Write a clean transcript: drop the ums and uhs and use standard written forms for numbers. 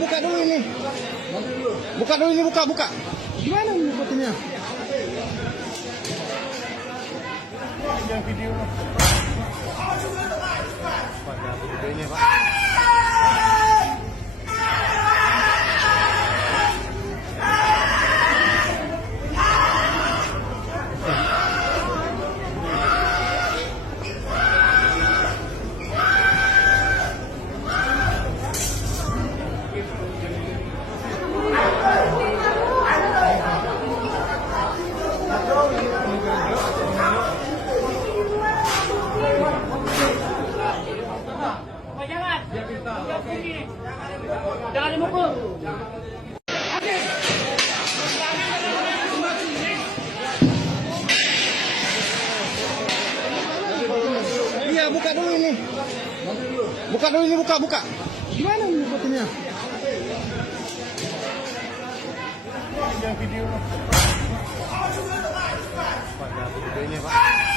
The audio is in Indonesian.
buka dulu ini. Buka dulu ini, buka. Gimana nyebutinnya? Yang video. Pada videonya, Pak. Jangan dimukul. Iya, buka dulu ini. Buka dulu ini, buka. Gimana nyebutinnya? Yang video. Pada videonya, Pak.